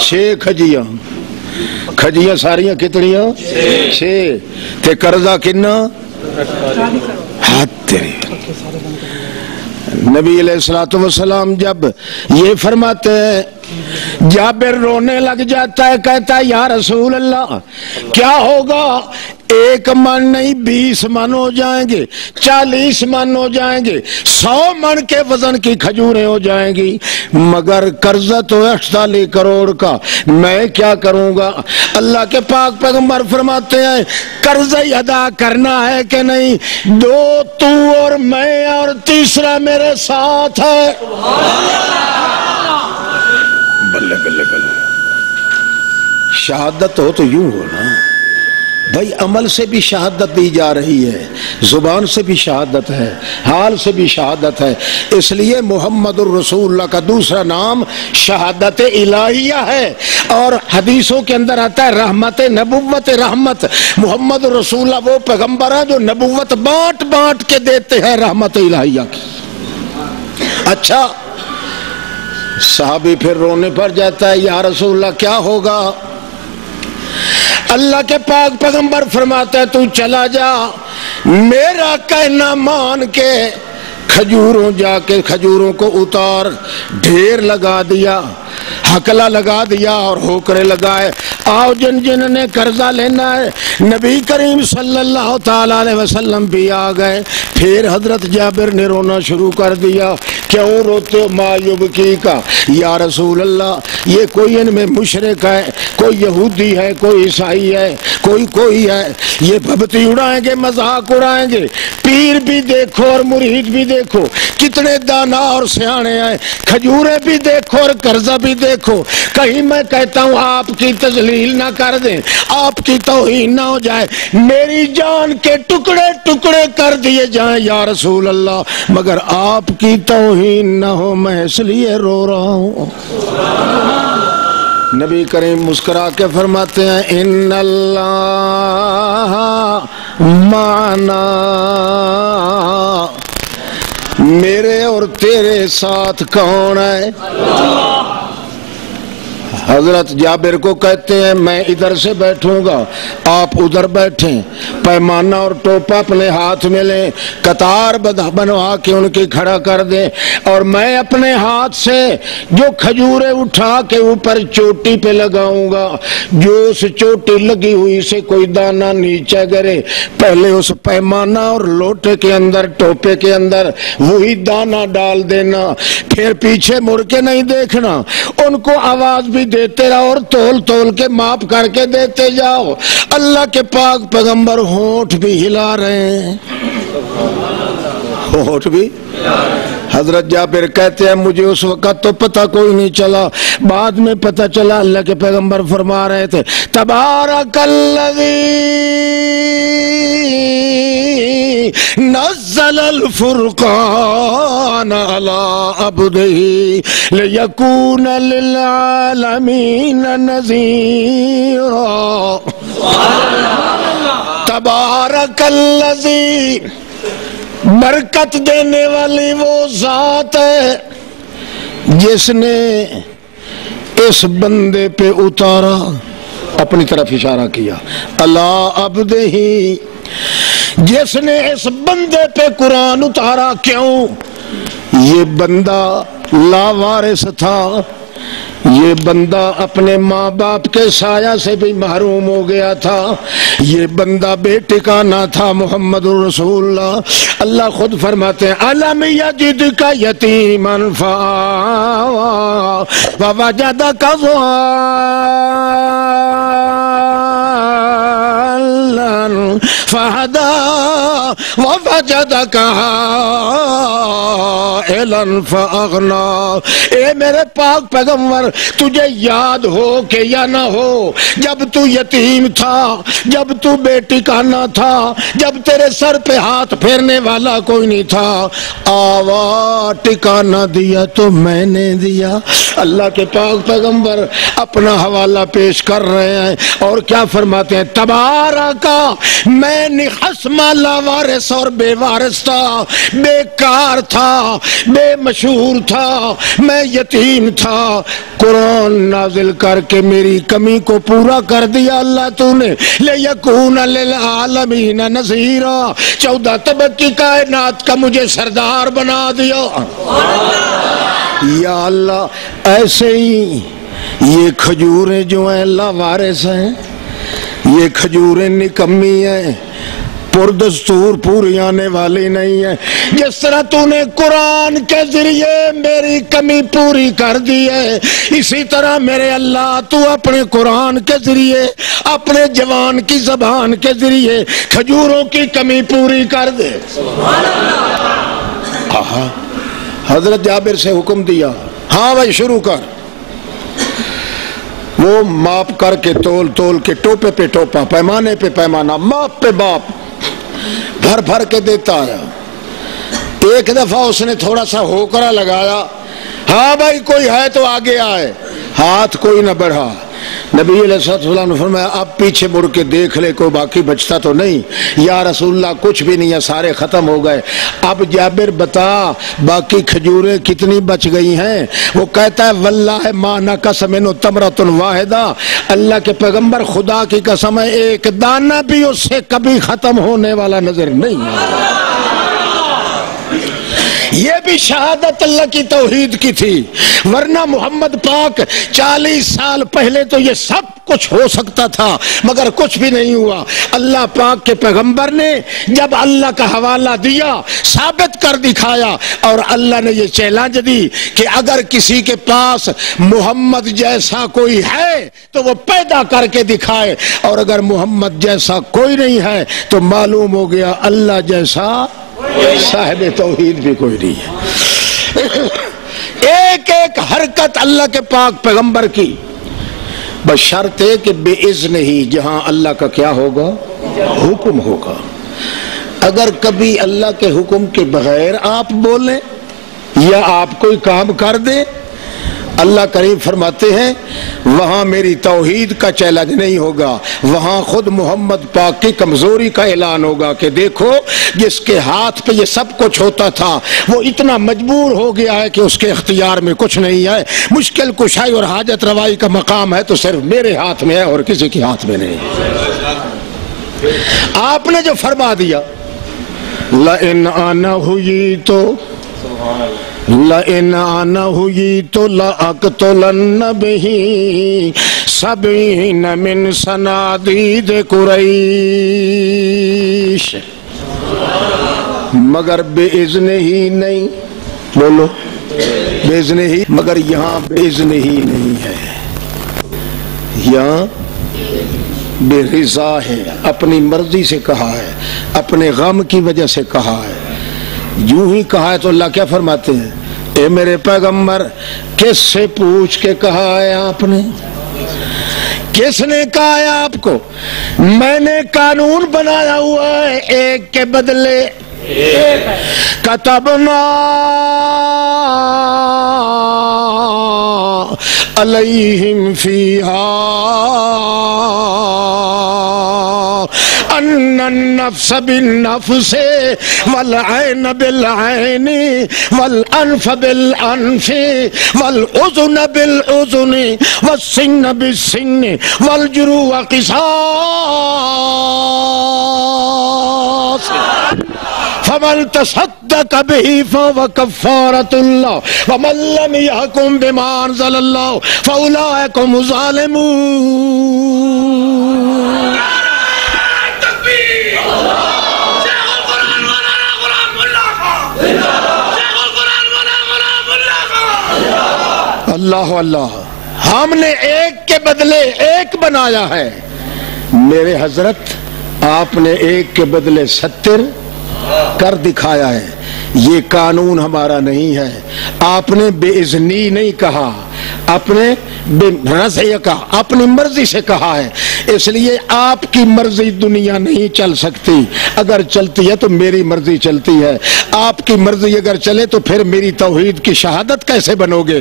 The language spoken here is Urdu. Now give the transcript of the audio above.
6 کھجیاں کھجیاں ساریاں کتنیاں 6 تے قرضہ کنا ہاتھ تیری نبی علیہ السلام جب یہ فرماتے ہیں جابر رونے لگ جاتا ہے کہتا ہے یا رسول اللہ کیا ہوگا 1 من نہیں 20 من ہو جائیں گے 40 من ہو جائیں گے 100 من کے وزن کی کھجوریں ہو جائیں گی مگر قرضہ تو 48 کروڑ کا میں کیا کروں گا اللہ کے پاک پیغمبر فرماتے ہیں قرضہ ہی ادا کرنا ہے کہ نہیں 2 تو اور میں اور تیسرا میرے ساتھ ہے بلے بلے بلے شہادت ہو تو یوں ہو نا بھائی عمل سے بھی شہادت دی جا رہی ہے زبان سے بھی شہادت ہے حال سے بھی شہادت ہے اس لیے محمد الرسول اللہ کا دوسرا نام شہادت الہیہ ہے اور حدیثوں کے اندر آتا ہے رحمت نبوت رحمت محمد الرسول اللہ وہ پیغمبر ہے جو نبوت بانٹ بانٹ کے دیتے ہیں رحمت الہیہ کی اچھا صحابی پھر رونے پر جاتا ہے یا رسول اللہ کیا ہوگا اللہ کے پاک پیغمبر فرماتا ہے تو چلا جا میرا کہنا مان کے کھجوروں جا کے کھجوروں کو اتار ڈھیر لگا دیا حقلہ لگا دیا اور ہوکرے لگائے آؤ جن جن نے قرضہ لینا ہے نبی کریم صلی اللہ تعالیٰ علیہ وسلم بھی آ گئے پھر حضرت جابر نے رونا شروع کر دیا کیوں روتے ہو ما یبکی کا یا رسول اللہ یہ کوئی ان میں مشرک ہے کوئی یہودی ہے کوئی عیسائی ہے کوئی ہے یہ بھبتی اڑائیں گے مذاق اڑائیں گے پیر بھی دیکھو اور مرید بھی دیکھو کتنے دانا اور سیانے ہیں کھجوریں بھی دیکھو اور قرضہ بھی دیکھو کہیں میں کہتا ہوں آپ کی تذلیل نہ کر دیں آپ کی توہین نہ ہو جائے میری جان کے ٹکڑے ٹکڑے کر دیے جائیں یا رسول اللہ مگر آپ کی توہین نہ ہو میں اس لیے رو رہا ہوں نبی کریم مسکرا کے فرماتے ہیں ان اللہ معنا میرے اور تیرے ساتھ کون ہے حضرت جابر کو کہتے ہیں میں ادھر سے بیٹھوں گا آپ ادھر بیٹھیں پیمانہ اور ٹوپا اپنے ہاتھ میں لیں قطار بنوا کے ان کی کھڑا کر دیں اور میں اپنے ہاتھ سے جو کھجوریں اٹھا کے اوپر چوٹی پہ لگاؤں گا جو اس چوٹی لگی ہوئی سے کوئی دانہ نیچے گرے پہلے اس پیمانہ اور لوٹے کے اندر ٹوپے کے اندر وہی دانہ ڈال دینا پھر پیچھے مڑ کے نہیں دیکھنا ان کو آواز بھی دیتے رہو اور تول تول کے ماپ کر کے دیتے جاؤ اللہ کے پاک پیغمبر ہونٹ بھی ہلا رہے ہیں ہونٹ بھی حضرت جابر کہتے ہیں مجھے اس وقت تو پتہ کوئی نہیں چلا بعد میں پتہ چلا اللہ کے پیغمبر فرما رہے تھے تبارک الذی نزل الفرقان على عبده ليكون للعالمين نذيرا تبارک الذی برکت دینے والی وہ ذات ہے جس نے اس بندے پہ اتارا اپنی طرف اشارہ کیا اللہ عبدہ ہی جس نے اس بندے پہ قرآن اتارا کیوں یہ بندہ لاوارث تھا یہ بندہ اپنے ماں باپ کے سایہ سے بھی محروم ہو گیا تھا یہ بندہ بے ٹھکانہ تھا محمد الرسول اللہ اللہ خود فرماتے ہیں الم یجدک یتیما فآوی ووجدک ضالا فہدی ووجدک عائلا فأغنی اے میرے پاک پیغمبر تجھے یاد ہو کہ یا نہ ہو جب تو یتیم تھا جب تو بے ٹھکانہ تھا جب تیرے سر پہ ہاتھ پھیرنے والا کوئی نہیں تھا آوا ٹھکانہ دیا تو میں نے دیا اللہ کے پاک پیغمبر اپنا حوالہ پیش کر رہے ہیں اور کیا فرماتے ہیں تبارکا میں نخسمہ لاوارث اور بے وارث تھا، بیکار تھا، بے مشہور تھا، میں یتیم تھا، قرآن نازل کر کے میری کمی کو پورا کر دیا اللہ تو نے، لِیَکُونَ لِلْعَالَمِينَ نَذِیرًا، 14 طبق کی کائنات کا مجھے سردار بنا دیا۔ یا اللہ ایسے ہی یہ کھجوریں جو ہیں لاوارث ہیں، یہ کھجوریں نکمی ہیں، پردستور پوری آنے والی نہیں ہے۔ جس طرح تو نے قرآن کے ذریعے میری کمی پوری کر دی ہے، اسی طرح میرے اللہ تو اپنے قرآن کے ذریعے، اپنے جوان کی زبان کے ذریعے کھجوروں کی کمی پوری کر دے۔ حضرت جابر سے حکم دیا، ہاں بھائی شروع کر۔ وہ ماپ کر کے تول کے ٹوپے پہ ٹوپا، پیمانے پہ پیمانہ، ماپ پہ باپ بھر بھر کے دیتا آیا۔ ایک دفعہ اس نے تھوڑا سا ہوکرا لگایا، ہاں بھائی کوئی ہے تو آگے آئے، ہاتھ کوئی نہ بڑھا۔ نبی علیہ السلام نے فرمایا اب پیچھے مڑ کے دیکھ لے کوئی باقی بچتا تو نہیں۔ یا رسول اللہ کچھ بھی نہیں ہے، سارے ختم ہو گئے۔ اب جابر بتا باقی کھجوریں کتنی بچ گئی ہیں؟ وہ کہتا ہے واللہ ما نقص منہ تمرۃ واحدہ، اللہ کے پیغمبر خدا کی قسم ہے ایک دانہ بھی اس سے کبھی ختم ہونے والا نظر نہیں ہے۔ یہ بھی شہادت اللہ کی توحید کی تھی، ورنہ محمد پاک 40 سال پہلے تو یہ سب کچھ ہو سکتا تھا مگر کچھ بھی نہیں ہوا۔ اللہ پاک کے پیغمبر نے جب اللہ کا حوالہ دیا، ثابت کر دکھایا، اور اللہ نے یہ چیلنج دی کہ اگر کسی کے پاس محمد جیسا کوئی ہے تو وہ پیدا کر کے دکھائے، اور اگر محمد جیسا کوئی نہیں ہے تو معلوم ہو گیا اللہ جیسا صاحب توحید بھی کوئی نہیں ہے۔ ایک ایک حرکت اللہ کے پاک پیغمبر کی بشرط ہے کہ بے اذن ہی، جہاں اللہ کا کیا ہوگا؟ حکم ہوگا۔ اگر کبھی اللہ کے حکم کے بغیر آپ بولیں یا آپ کوئی کام کر دیں، اللہ کریم فرماتے ہیں وہاں میری توحید کا چیلنج نہیں ہوگا، وہاں خود محمد پاک کی کمزوری کا اعلان ہوگا کہ دیکھو جس کے ہاتھ پہ یہ سب کچھ ہوتا تھا وہ اتنا مجبور ہو گیا ہے کہ اس کے اختیار میں کچھ نہیں ہے، مشکل کشائی اور حاجت روائی کا مقام ہے تو صرف میرے ہاتھ میں ہے اور کسی کے ہاتھ میں نہیں۔ آپ نے جو فرما دیا لَإِنْ أَنَا هُيِّتُ لَإِنْ أَنَا هُيِّتُ لَأَقْتُلَنَّ بِهِ 70 مِنْ صَنَادِيدِ قُرَيْشٍ، مگر بے اذن ہی نہیں، بولو بے اذن ہی، مگر یہاں بے اذن ہی نہیں ہے، یہاں بے رضا ہے، اپنی مرضی سے کہا ہے، اپنے غم کی وجہ سے کہا ہے۔ یوں ہی کہا ہے تو اللہ کیا فرماتے ہیں؟ اے میرے پیغمبر کس سے پوچھ کے کہا ہے آپ نے؟ کس نے کہا ہے آپ کو؟ میں نے قانون بنایا ہوا ہے ایک کے بدلے کتبنا علیہم فیہا ان النفس بالنفس والعین بالعین والانف بالانف والاذن بالاذن والسن بالسن والجروح قصاص فمن تصدق به فهو كفارة الله ومن لم يحكم بما أنزل الله فأولئك هم الظالمون۔ اللہ اللہ، ہم نے ایک کے بدلے ایک بنایا ہے، میرے حضرت آپ نے ایک کے بدلے 70 کر دکھایا ہے۔ یہ قانون ہمارا نہیں ہے، آپ نے بے اذنی نہیں کہا، اپنے بے رضی کہا، اپنی مرضی سے کہا ہے، اس لیے آپ کی مرضی دنیا نہیں چل سکتی، اگر چلتی ہے تو میری مرضی چلتی ہے، آپ کی مرضی اگر چلے تو پھر میری توحید کی شہادت کیسے بنو گے؟